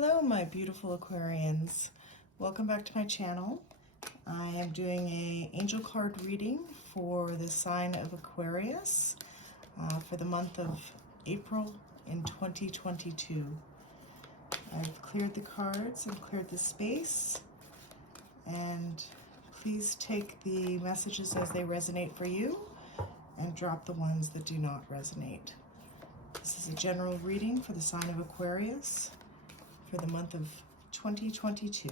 Hello, my beautiful Aquarians. Welcome back to my channel. I am doing an angel card reading for the sign of Aquarius for the month of April in 2022. I've cleared the cards and cleared the space, and please take the messages as they resonate for you and drop the ones that do not resonate. This is a general reading for the sign of Aquarius for the month of 2022.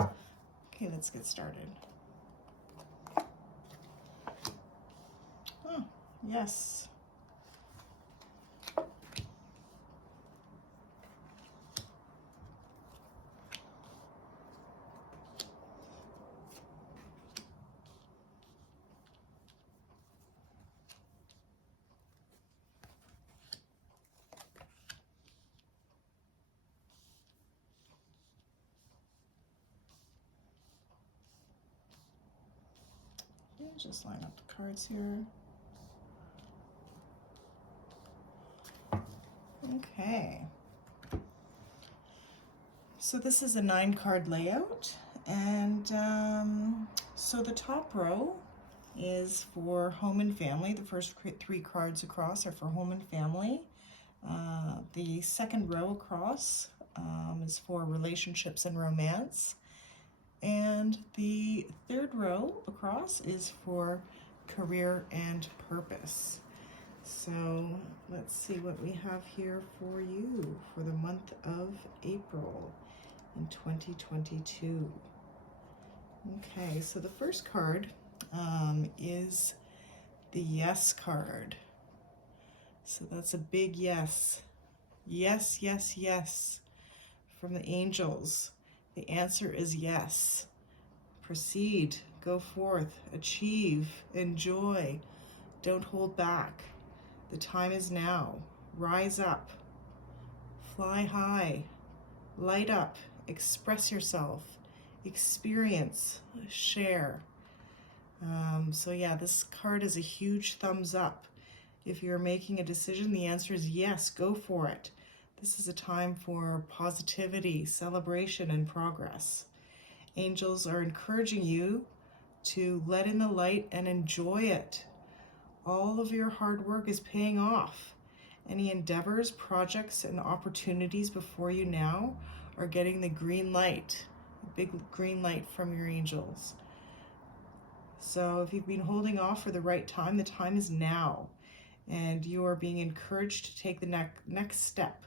Okay, let's get started. Oh, yes. Just line up the cards here. Okay. So this is a 9-card layout, and so the top row is for home and family. The first 3 cards across are for home and family. The second row across is for relationships and romance. And the third row across is for career and purpose. So let's see what we have here for you for the month of April in 2022. Okay, so the first card is the yes card. So that's a big yes. Yes, yes, yes from the angels. The answer is yes. Proceed, go forth, achieve, enjoy, don't hold back. The time is now. Rise up, fly high, light up, express yourself, experience, share. So yeah, this card is a huge thumbs up. If you're making a decision, the answer is yes, go for it. This is a time for positivity, celebration, and progress. Angels are encouraging you to let in the light and enjoy it. All of your hard work is paying off. Any endeavors, projects, and opportunities before you now are getting the green light, a big green light from your angels. So if you've been holding off for the right time, the time is now, and you are being encouraged to take the next step.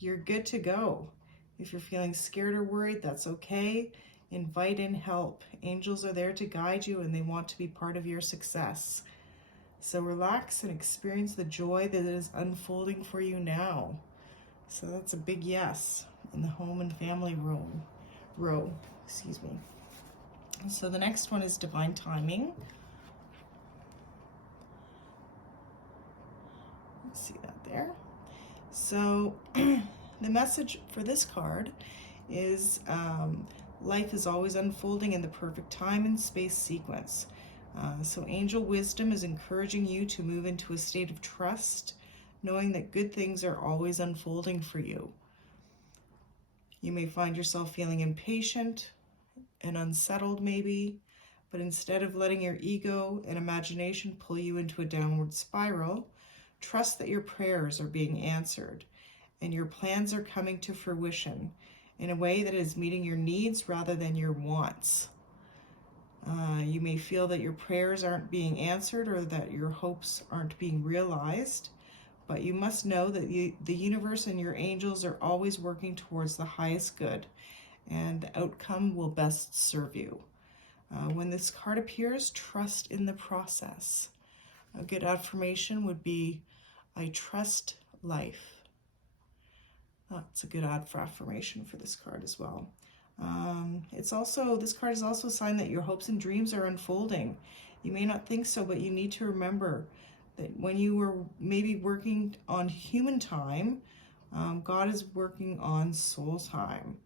You're good to go. If you're feeling scared or worried, that's okay. Invite in help. Angels are there to guide you, and they want to be part of your success. So relax and experience the joy that is unfolding for you now. So that's a big yes in the home and family row. Excuse me. So the next one is divine timing. Let's see that there. So the message for this card is life is always unfolding in the perfect time and space sequence. So angel wisdom is encouraging you to move into a state of trust, knowing that good things are always unfolding for you. You may find yourself feeling impatient and unsettled maybe, but instead of letting your ego and imagination pull you into a downward spiral, trust that your prayers are being answered and your plans are coming to fruition in a way that is meeting your needs rather than your wants. You may feel that your prayers aren't being answered or that your hopes aren't being realized, but you must know that the universe and your angels are always working towards the highest good, and the outcome will best serve you. When this card appears, trust in the process. A good affirmation would be, I trust life. That's a good affirmation for this card as well. This card is also a sign that your hopes and dreams are unfolding. You may not think so, but you need to remember that when you were maybe working on human time, God is working on soul time,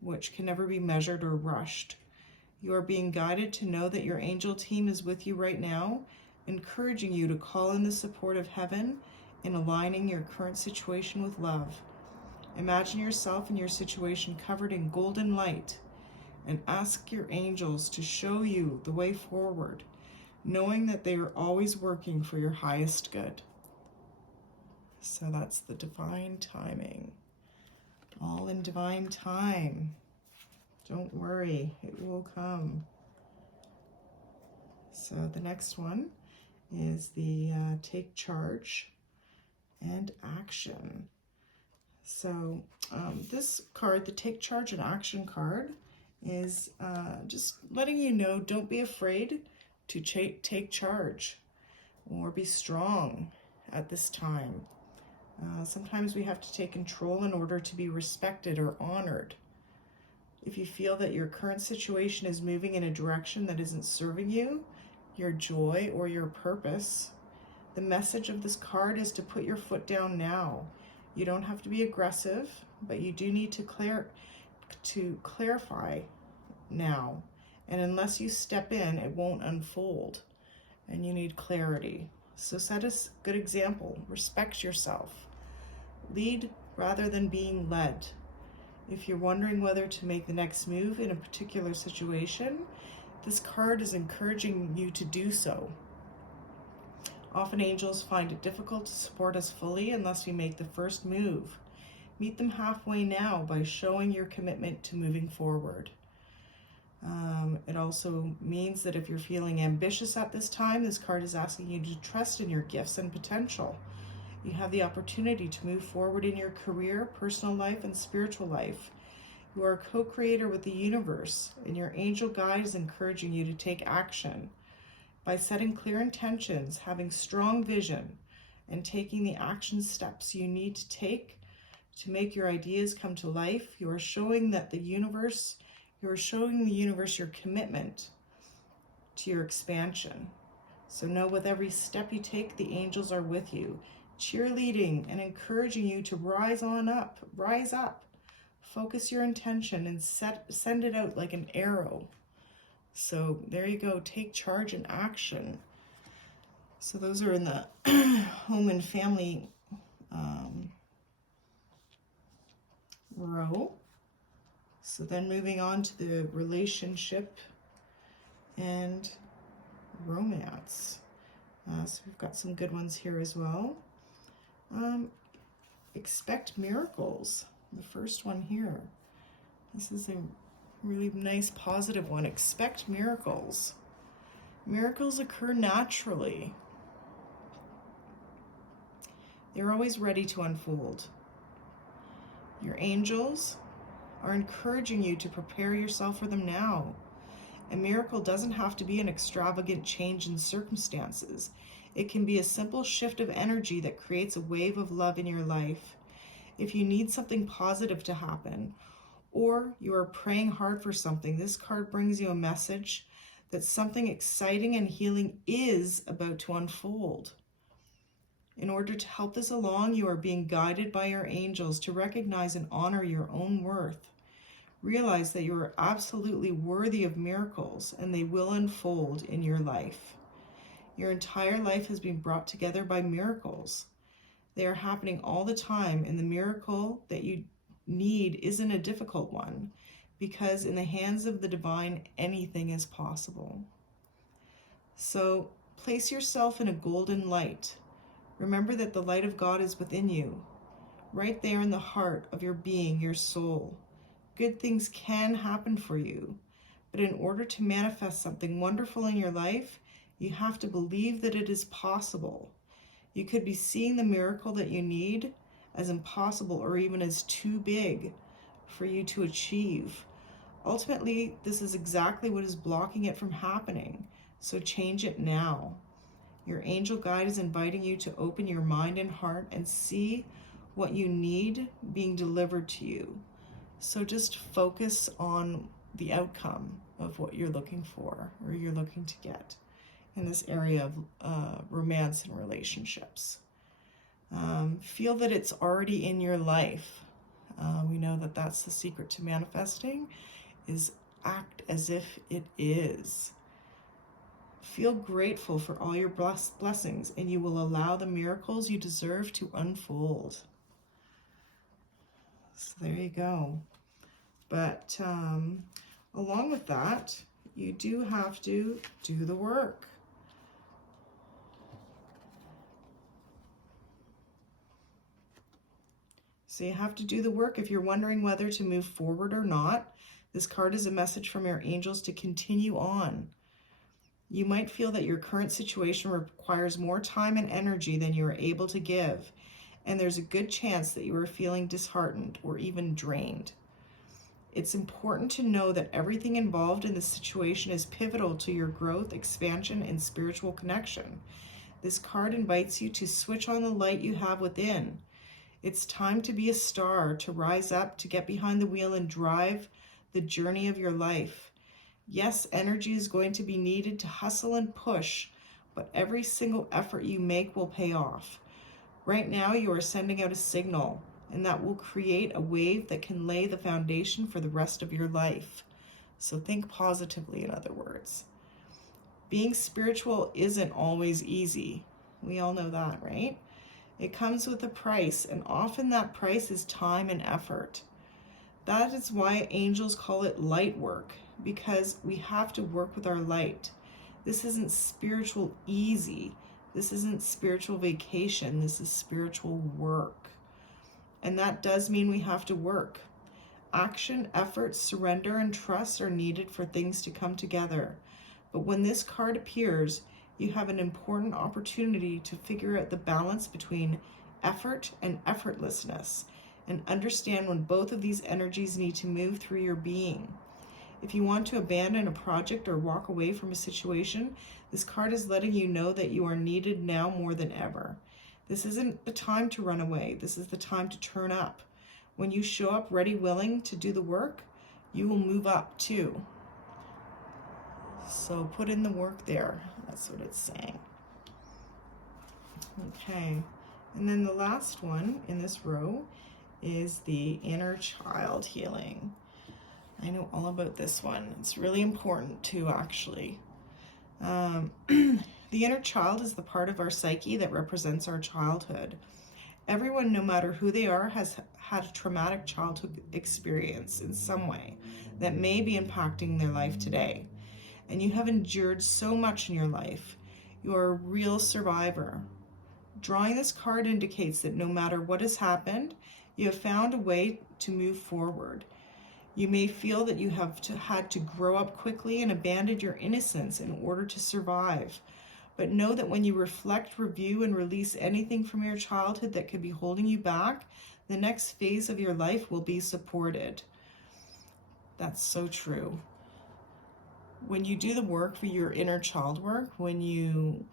which can never be measured or rushed. You are being guided to know that your angel team is with you right now, encouraging you to call in the support of heaven in aligning your current situation with love. Imagine yourself and your situation covered in golden light and ask your angels to show you the way forward, knowing that they are always working for your highest good. So that's the divine timing. All in divine time. Don't worry, it will come. So the next one is the take charge and action. So this card, the take charge and action card, is just letting you know, don't be afraid to take charge or be strong at this time. Sometimes we have to take control in order to be respected or honored. If you feel that your current situation is moving in a direction that isn't serving you, your joy, or your purpose, the message of this card is to put your foot down now. You don't have to be aggressive, but you do need to clarify now. And unless you step in, it won't unfold. And you need clarity. So set a good example. Respect yourself. Lead rather than being led. If you're wondering whether to make the next move in a particular situation, this card is encouraging you to do so. Often angels find it difficult to support us fully unless we make the first move. Meet them halfway now by showing your commitment to moving forward. It also means that if you're feeling ambitious at this time, this card is asking you to trust in your gifts and potential. You have the opportunity to move forward in your career, personal life, and spiritual life. You are a co-creator with the universe, and your angel guide is encouraging you to take action. By setting clear intentions, having strong vision, and taking the action steps you need to take to make your ideas come to life, you are showing the universe your commitment to your expansion. So know with every step you take, the angels are with you, cheerleading and encouraging you to rise up. Focus your intention and send it out like an arrow. So there you go, take charge and action. So those are in the home and family row. So then moving on to the relationship and romance. So we've got some good ones here as well. Expect miracles. The first one here. This is a really nice positive one. Expect miracles. Miracles occur naturally. They're always ready to unfold. Your angels are encouraging you to prepare yourself for them now. A miracle doesn't have to be an extravagant change in circumstances. It can be a simple shift of energy that creates a wave of love in your life. If you need something positive to happen, or you are praying hard for something, this card brings you a message that something exciting and healing is about to unfold. In order to help this along, you are being guided by your angels to recognize and honor your own worth. Realize that you are absolutely worthy of miracles, and they will unfold in your life. Your entire life has been brought together by miracles. They are happening all the time, and the miracle that you need isn't a difficult one, because in the hands of the divine, anything is possible. So place yourself in a golden light. Remember that the light of God is within you, right there in the heart of your being, your soul. Good things can happen for you, but in order to manifest something wonderful in your life, you have to believe that it is possible. You could be seeing the miracle that you need as impossible or even as too big for you to achieve. Ultimately, this is exactly what is blocking it from happening, so change it now. Your angel guide is inviting you to open your mind and heart and see what you need being delivered to you. So just focus on the outcome of what you're looking for or you're looking to get in this area of romance and relationships. Feel that it's already in your life. We know that that's the secret to manifesting, is act as if it is. Feel grateful for all your blessings, and you will allow the miracles you deserve to unfold. So there you go. But along with that, you do have to do the work. So you have to do the work. If you're wondering whether to move forward or not, this card is a message from your angels to continue on. You might feel that your current situation requires more time and energy than you are able to give, and there's a good chance that you are feeling disheartened or even drained. It's important to know that everything involved in this situation is pivotal to your growth, expansion, and spiritual connection. This card invites you to switch on the light you have within. It's time to be a star, to rise up, to get behind the wheel and drive the journey of your life. Yes, energy is going to be needed to hustle and push, but every single effort you make will pay off. Right now, you are sending out a signal, and that will create a wave that can lay the foundation for the rest of your life. So think positively, in other words. Being spiritual isn't always easy. We all know that, right? It comes with a price, and often that price is time and effort. That is why angels call it light work, because we have to work with our light. This isn't spiritual easy. This isn't spiritual vacation. This is spiritual work. And that does mean we have to work. Action, effort, surrender, and trust are needed for things to come together. But when this card appears, you have an important opportunity to figure out the balance between effort and effortlessness, and understand when both of these energies need to move through your being. If you want to abandon a project or walk away from a situation, this card is letting you know that you are needed now more than ever. This isn't the time to run away. This is the time to turn up. When you show up ready, willing to do the work, you will move up too. So put in the work there. That's what it's saying. Okay. And then the last one in this row is the inner child healing. I know all about this one. It's really important too, actually. The inner child is the part of our psyche that represents our childhood. Everyone, no matter who they are, has had a traumatic childhood experience in some way that may be impacting their life today. And you have endured so much in your life. You are a real survivor. Drawing this card indicates that no matter what has happened, you have found a way to move forward. You may feel that you have had to grow up quickly and abandon your innocence in order to survive. But know that when you reflect, review, and release anything from your childhood that could be holding you back, the next phase of your life will be supported. That's so true. When you do the work for your inner child work, when you,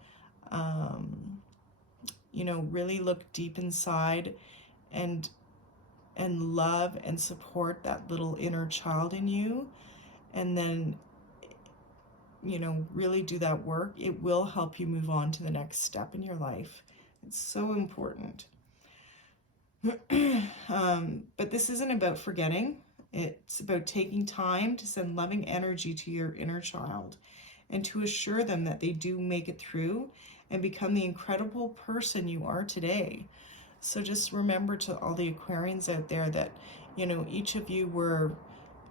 really look deep inside and love and support that little inner child in you, and then, really do that work, it will help you move on to the next step in your life. It's so important. But this isn't about forgetting. It's about taking time to send loving energy to your inner child and to assure them that they do make it through and become the incredible person you are today. So just remember, to all the Aquarians out there, that, each of you were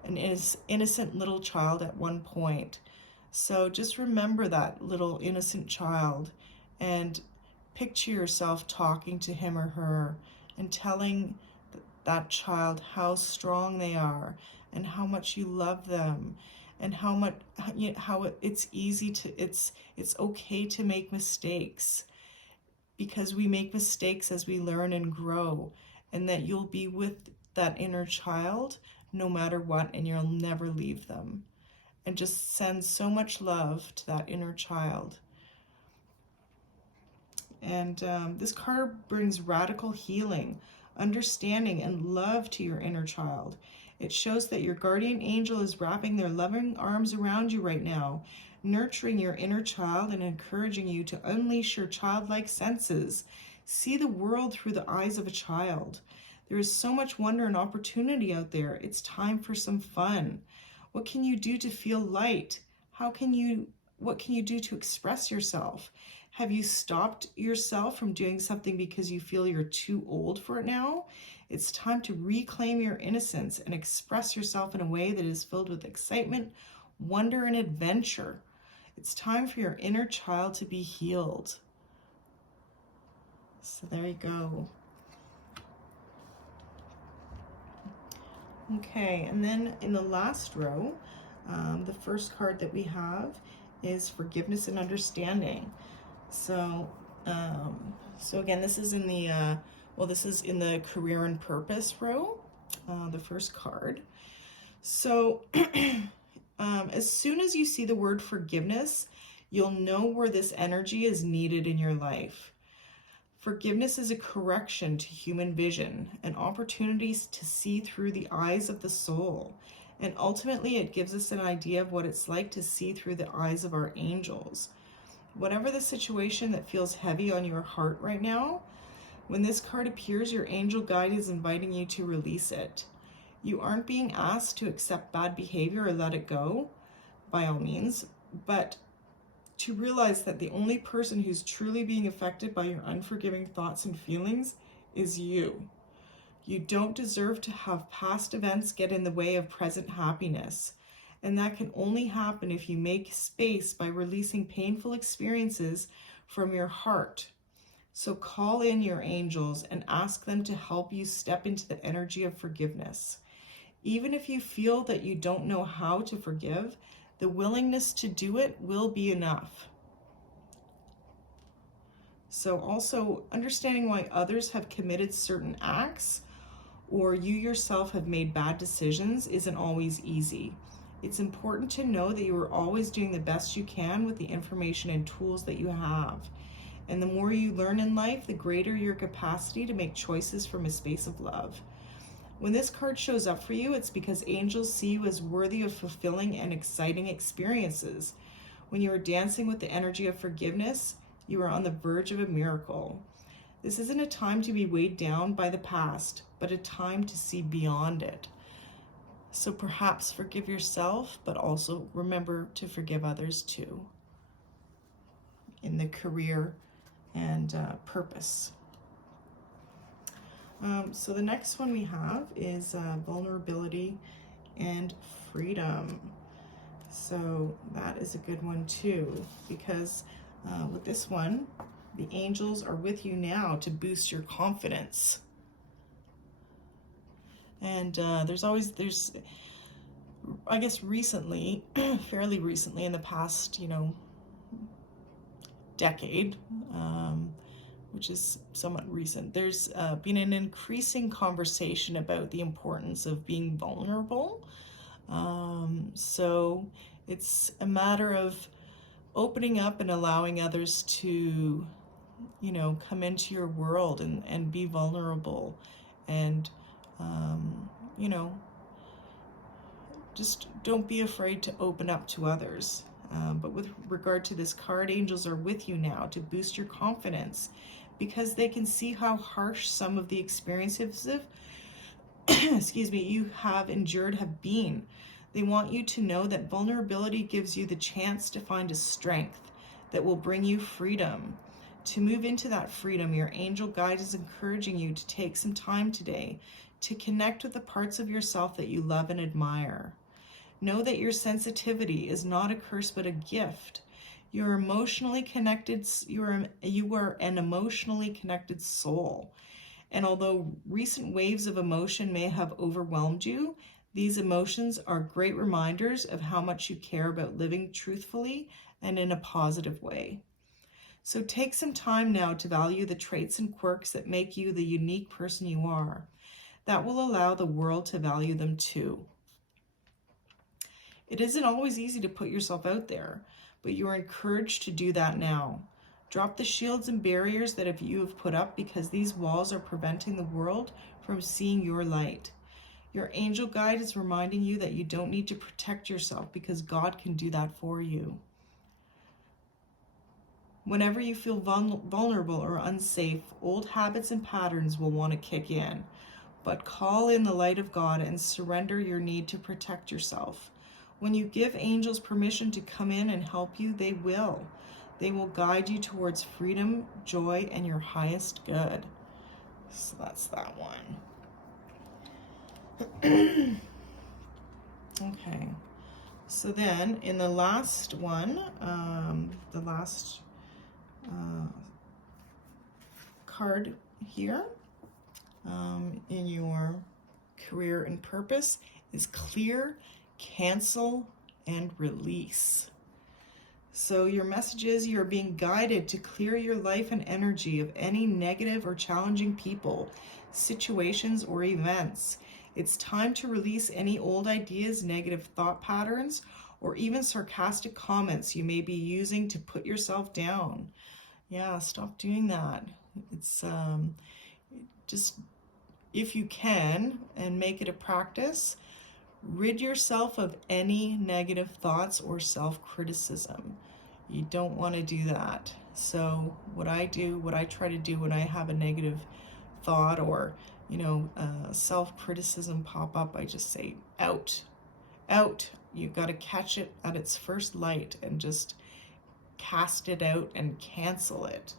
an innocent little child at one point. So just remember that little innocent child and picture yourself talking to him or her and telling that child how strong they are and how much you love them, and how it's easy to, it's okay to make mistakes, because we make mistakes as we learn and grow, and that you'll be with that inner child no matter what, and you'll never leave them. And just send so much love to that inner child. And this card brings radical healing, understanding, and love to your inner child. It shows that your guardian angel is wrapping their loving arms around you right now, nurturing your inner child and encouraging you to unleash your childlike senses. See the world through the eyes of a child. There is so much wonder and opportunity out there. It's time for some fun. What can you do to feel light? What can you do to express yourself? Have you stopped yourself from doing something because you feel you're too old for it now? It's time to reclaim your innocence and express yourself in a way that is filled with excitement, wonder, and adventure. It's time for your inner child to be healed. So there you go. Okay, and then in the last row, the first card that we have is forgiveness and understanding. So, again, this is in the this is in the career and purpose row, the first card. So, as soon as you see the word forgiveness, you'll know where this energy is needed in your life. Forgiveness is a correction to human vision, an opportunity to see through the eyes of the soul. And ultimately, it gives us an idea of what it's like to see through the eyes of our angels. Whatever the situation that feels heavy on your heart right now, when this card appears, your angel guide is inviting you to release it. You aren't being asked to accept bad behavior or let it go, by all means, but to realize that the only person who's truly being affected by your unforgiving thoughts and feelings is you. You don't deserve to have past events get in the way of present happiness. And that can only happen if you make space by releasing painful experiences from your heart. So call in your angels and ask them to help you step into the energy of forgiveness. Even if you feel that you don't know how to forgive, the willingness to do it will be enough. So also understanding why others have committed certain acts or you yourself have made bad decisions isn't always easy. It's important to know that you are always doing the best you can with the information and tools that you have. And the more you learn in life, the greater your capacity to make choices from a space of love. When this card shows up for you, it's because angels see you as worthy of fulfilling and exciting experiences. When you are dancing with the energy of forgiveness, you are on the verge of a miracle. This isn't a time to be weighed down by the past, but a time to see beyond it. So perhaps forgive yourself, but also remember to forgive others too, in the career and purpose. So the next one we have is vulnerability and freedom. So that is a good one too, because with this one, the angels are with you now to boost your confidence. And I guess recently, fairly recently in the past, decade, which is somewhat recent, there's been an increasing conversation about the importance of being vulnerable. So it's a matter of opening up and allowing others to, come into your world and be vulnerable and, just don't be afraid to open up to others. But with regard to this card, angels are with you now to boost your confidence because they can see how harsh some of the experiences you have endured have been. They want you to know that vulnerability gives you the chance to find a strength that will bring you freedom. To move into that freedom, your angel guide is encouraging you to take some time today to connect with the parts of yourself that you love and admire. Know that your sensitivity is not a curse but a gift. You're emotionally connected. You are an emotionally connected soul. And although recent waves of emotion may have overwhelmed you, these emotions are great reminders of how much you care about living truthfully and in a positive way. So take some time now to value the traits and quirks that make you the unique person you are. That will allow the world to value them too. It isn't always easy to put yourself out there, but you are encouraged to do that now. Drop the shields and barriers that you have put up because these walls are preventing the world from seeing your light. Your angel guide is reminding you that you don't need to protect yourself because God can do that for you. Whenever you feel vulnerable or unsafe, old habits and patterns will want to kick in. But call in the light of God and surrender your need to protect yourself. When you give angels permission to come in and help you, they will. They will guide you towards freedom, joy, and your highest good. So that's that one. Okay. So then in the last one, the last card here in your career and purpose is clear, cancel, and release. So your message is you're being guided to clear your life and energy of any negative or challenging people, situations, or events. It's time to release any old ideas, negative thought patterns, or even sarcastic comments you may be using to put yourself down. Yeah, stop doing that. It's just, if you can, and make it a practice, rid yourself of any negative thoughts or self-criticism. You don't want to do that. So what I try to do when I have a negative thought or, self-criticism pop up, I just say, out. You've got to catch it at its first light and just cast it out and cancel it.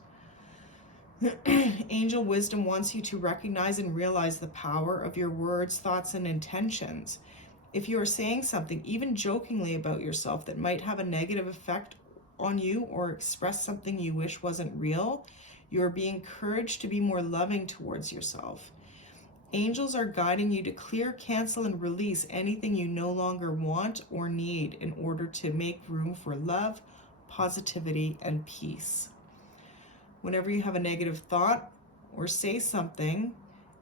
Angel wisdom wants you to recognize and realize the power of your words, thoughts, and intentions. If you are saying something, even jokingly, about yourself that might have a negative effect on you or express something you wish wasn't real, you are being encouraged to be more loving towards yourself. Angels are guiding you to clear, cancel, and release anything you no longer want or need in order to make room for love, positivity, and peace. Whenever you have a negative thought or say something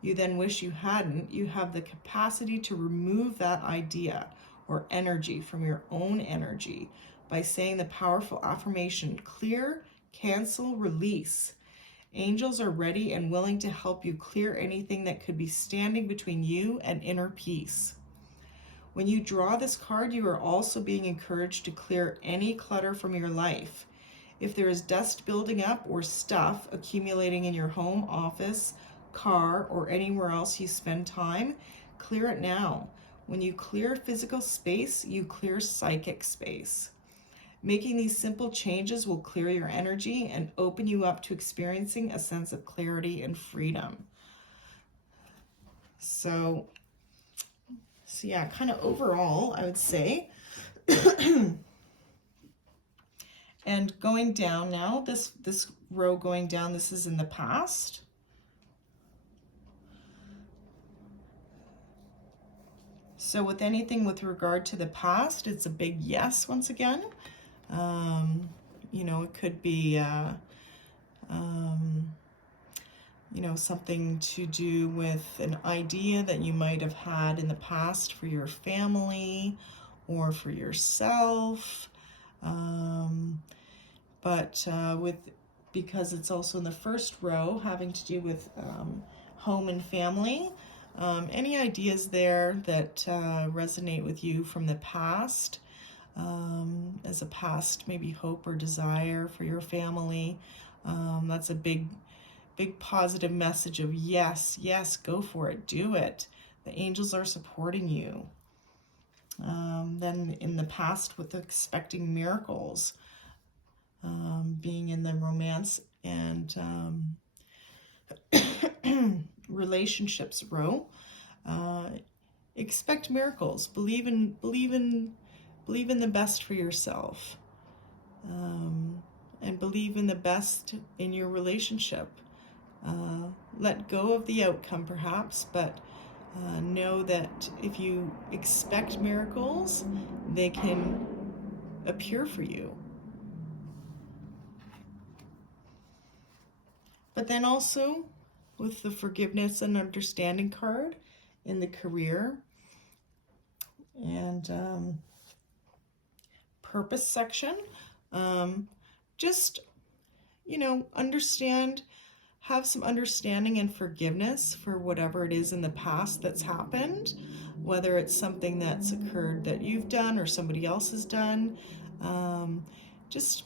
you then wish you hadn't, you have the capacity to remove that idea or energy from your own energy by saying the powerful affirmation, clear, cancel, release. Angels are ready and willing to help you clear anything that could be standing between you and inner peace. When you draw this card, you are also being encouraged to clear any clutter from your life. If there is dust building up or stuff accumulating in your home, office, car, or anywhere else you spend time, clear it now. When you clear physical space, you clear psychic space. Making these simple changes will clear your energy and open you up to experiencing a sense of clarity and freedom. So yeah, kind of overall, I would say. And going down now, this row going down, this is in the past. So with anything with regard to the past, it's a big yes once again. It could be, something to do with an idea that you might have had in the past for your family or for yourself. Because it's also in the first row having to do with home and family, any ideas there that resonate with you from the past, as a past maybe hope or desire for your family, that's a big positive message of yes, go for it, do it. The angels are supporting you. Then in the past with expecting miracles, being in the romance and relationships row, expect miracles, believe in the best for yourself, and believe in the best in your relationship. Let go of the outcome perhaps, but know that if you expect miracles, they can appear for you. But then also with the forgiveness and understanding card in the career and purpose section, just, have some understanding and forgiveness for whatever it is in the past that's happened, whether it's something that's occurred that you've done or somebody else has done. Just,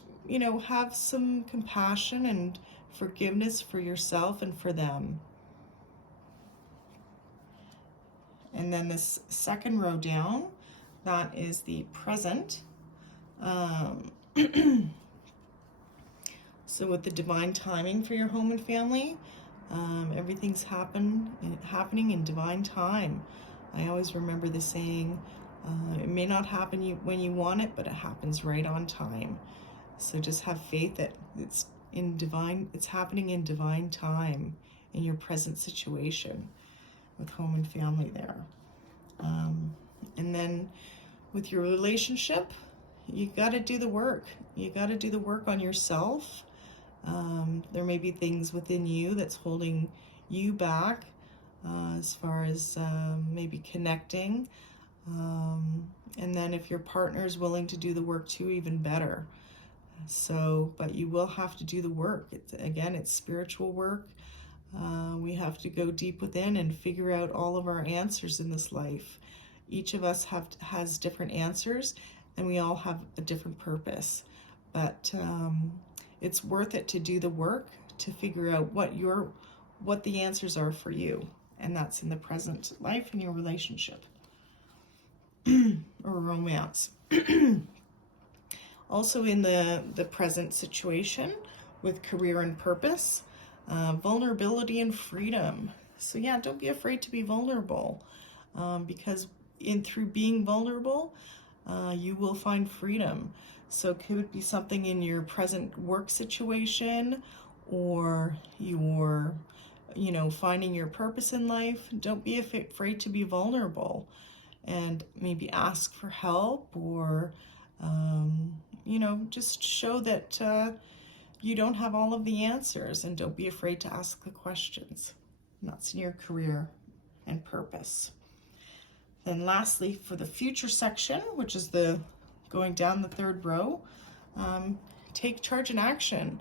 have some compassion and forgiveness for yourself and for them. And then this second row down, that is the present. So with the divine timing for your home and family, everything's happening in divine time. I always remember the saying, it may not happen when you want it, but it happens right on time. So just have faith that it's happening in divine time in your present situation with home and family there. And then with your relationship, you got to do the work. You got to do the work on yourself. There may be things within you that's holding you back as far as maybe connecting. And then if your partner is willing to do the work too, even better. So, but you will have to do the work. It's spiritual work. We have to go deep within and figure out all of our answers in this life. Each of us has different answers, and we all have a different purpose. But it's worth it to do the work to figure out what the answers are for you, and that's in the present life in your relationship or romance. Also in the present situation with career and purpose, vulnerability and freedom. So yeah, don't be afraid to be vulnerable, because through being vulnerable, you will find freedom. So it could be something in your present work situation, or your, finding your purpose in life. Don't be afraid to be vulnerable, and maybe ask for help, or just show that you don't have all of the answers, and don't be afraid to ask the questions. And that's in your career and purpose. Then lastly, for the future section, which is going down the third row, take charge and action.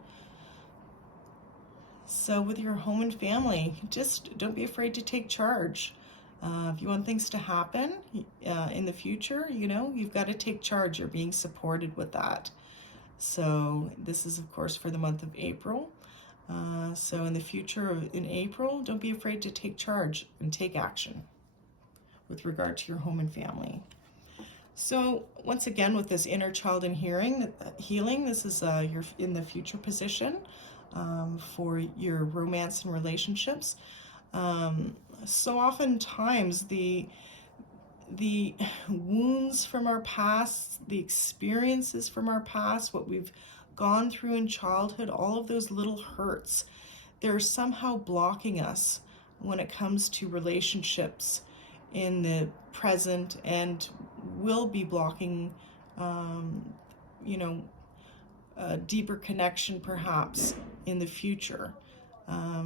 So with your home and family, just don't be afraid to take charge. If you want things to happen in the future, you've got to take charge. You're being supported with that. So this is, of course, for the month of April. So in the future, in April, don't be afraid to take charge and take action with regard to your home and family. So once again, with this inner child and healing, this is you're in the future position for your romance and relationships. So oftentimes the wounds from our past, the experiences from our past, what we've gone through in childhood, all of those little hurts, they're somehow blocking us when it comes to relationships in the present, and will be blocking a deeper connection perhaps in the future.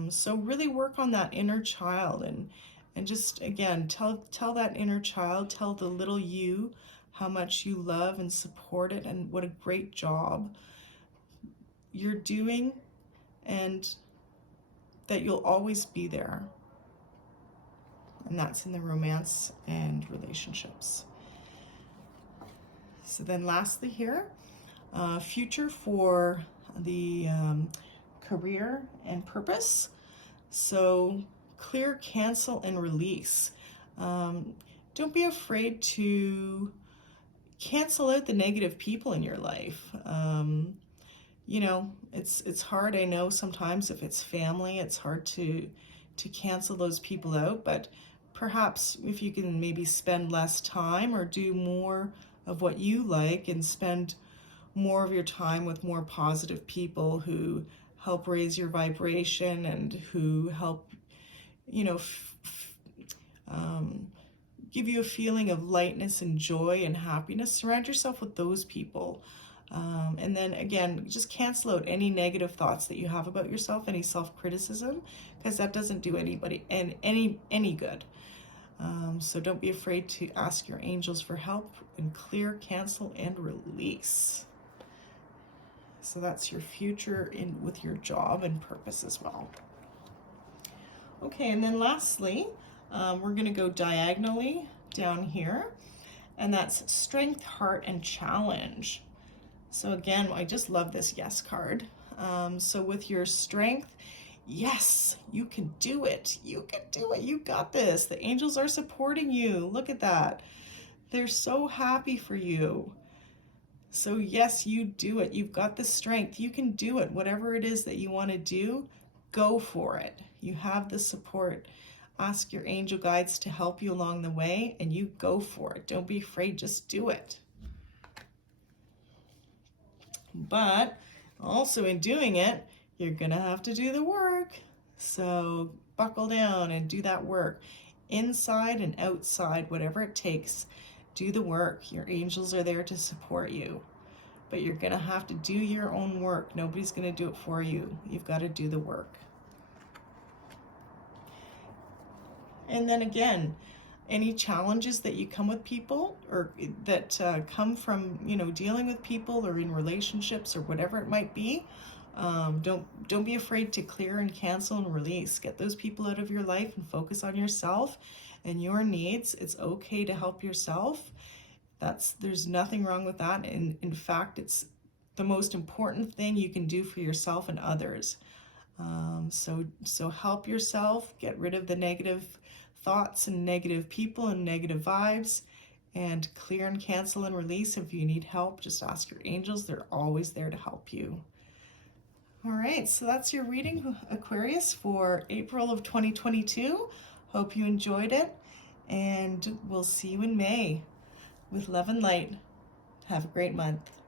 So really work on that inner child, and just again tell that inner child, tell the little you how much you love and support it, and what a great job you're doing, and that you'll always be there. And that's in the romance and relationships. So then lastly here, future for the career and purpose. So clear, cancel, and release. Don't be afraid to cancel out the negative people in your life. It's hard. I know sometimes if it's family, it's hard to cancel those people out, but perhaps if you can maybe spend less time or do more of what you like, and spend more of your time with more positive people who help raise your vibration, and who help, give you a feeling of lightness and joy and happiness. Surround yourself with those people. And then again, just cancel out any negative thoughts that you have about yourself, any self-criticism, because that doesn't do anybody any good. So don't be afraid to ask your angels for help, and clear, cancel, and release. So that's your future with your job and purpose as well. Okay, and then lastly, we're going to go diagonally down here, and that's strength, heart, and challenge. So again, I just love this yes card. So with your strength, yes, you can do it. You can do it. You got this. The angels are supporting you. Look at that. They're so happy for you. So yes, you do it. You've got the strength. You can do it. Whatever it is that you want to do, go for it. You have the support. Ask your angel guides to help you along the way, and you go for it. Don't be afraid, just do it. But also in doing it, you're gonna have to do the work. So buckle down and do that work. Inside and outside, whatever it takes, do the work. Your angels are there to support you. But you're gonna have to do your own work. Nobody's gonna do it for you. You've got to do the work. And then again, any challenges that you come with people, or that come from, you know, dealing with people or in relationships or whatever it might be, don't be afraid to clear and cancel and release. Get those people out of your life and focus on yourself and your needs. It's okay to help yourself. There's nothing wrong with that. And in fact, it's the most important thing you can do for yourself and others. So help yourself, get rid of the negative thoughts and negative people and negative vibes, and clear and cancel and release. If you need help, just ask your angels. They're always there to help you. All right, so that's your reading, Aquarius, for April of 2022. Hope you enjoyed it, and we'll see you in May with love and light. Have a great month.